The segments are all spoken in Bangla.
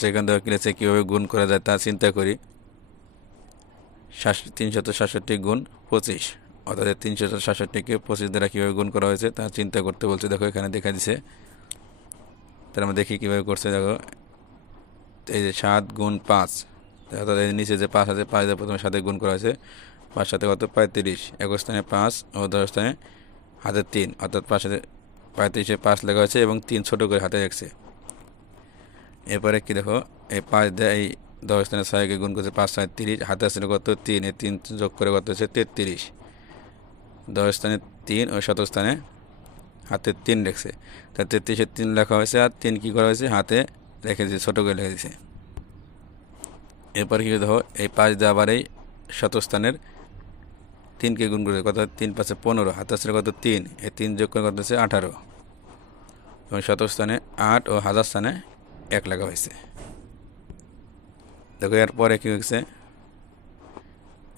সেখান থেকে কিনেছে, কীভাবে গুণ করা যায় তা চিন্তা করি। তিনশত সাতষট্টি গুণ পঁচিশ। অর্থাৎ তিনশত সাতষট্টিকে পঁচিশ দ্বারা কীভাবে গুণ করা হয়েছে তা চিন্তা করতে বলছে। দেখো, এখানে দেখা দিছে। তাহলে আমরা দেখি কীভাবে করছে। দেখো, এই যে সাত গুণ পাঁচ। অর্থাৎ এই নিচে যে পাঁচ আছে, পাঁচ প্রথমে সাথে গুণ করা হয়েছে। পাঁচ সাথে কত? পঁয়ত্রিশ। এক স্থানে পাঁচ ও দশ স্থানে হাতে তিন। অর্থাৎ পাঁচ সাথে পঁয়ত্রিশে পাঁচ লেখা হয়েছে এবং তিন ছোটো করে হাতে রাখছে। এরপরে কি দেখো? এই পাঁচ দিয়ে, এই দশ স্থানে ছয়কে গুণ করছে পাঁচ ছয় তিরিশ। হাতে আসলে কত? তিন। এই তিন যোগ করে কত হচ্ছে? তেত্রিশ। দশ স্থানে তিন ও শত স্থানে হাতে তিন রেখেছে। তা তেত্রিশে তিন লেখা হয়েছে আর তিন কী করা হয়েছে? হাতে রেখে দিয়েছে, ছোটো করে রেখে দিয়েছে। এরপর কি দেখো? এই পাঁচ দিয়ে আবার এই শতস্থানের তিনকে গুণ করে কত? তিন পাঁচে পনেরো। হাতে আসলে কত? তিন। এই তিন যোগ করে কত হচ্ছে? আঠারো। এবং শতস্থানে আট ও হাজার স্থানে এক লেখা হয়েছে। দেখো, এরপরে কী হয়েছে।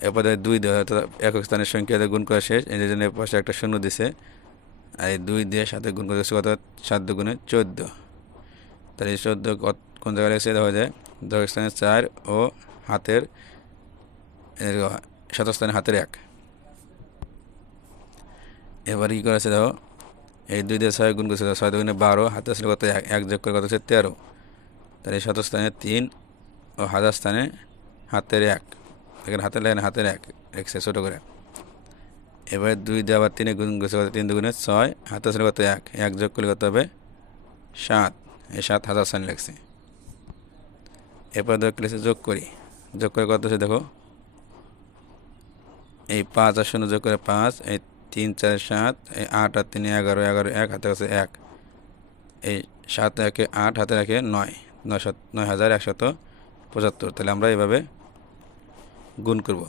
এরপরে দুই একক স্থানের সংখ্যা গুণ করা শেষ। এই জন্য পাশে একটা শূন্য দিছে। আর দুই দিয়ে সাথে গুণ করে কত? সাত দুগুণে চোদ্দ। তাহলে চোদ্দ কোন জায়গায় লেগেছে? দেখা যায় দশ স্থানে চার ও হাতের এর শতস্থানে হাতের এক। এবার কী করেছে দেখো, এই দুই দিয়ে ছয় গুণ করেছে, ছয় দুগুণে বারো হাতে আসলে কত? এক যোগ করে কত হচ্ছে তেরো। তাহলে এই শতস্থানে তিন ও হাজার স্থানে হাতের এক। এখানে হাতের লাইন, হাতের এক রেখেছে ছোটো করে। এবার দুই দিয়ে আবার তিনে গুণ করেছে কত তিন দুগুণে ছয়। হাতে আসলে কত এক এক যোগ করলে কত হবে সাত। এই সাত হাজার স্থানে লাগছে এরপর ক্লাসে যোগ করি। যোগ করে কত হচ্ছে দেখো? এই পাঁচ আর শূন্য যোগ করে পাঁচ, এই তিন, চার, সাত, এই আট আর তিন, এগারো এগারো, এক হাতে আছে এক। এই সাত একে আট হাতে রাখে নয়। নয় সাত নয় হাজার একশত পঁচাত্তর। তাহলে আমরা এভাবে গুণ করব।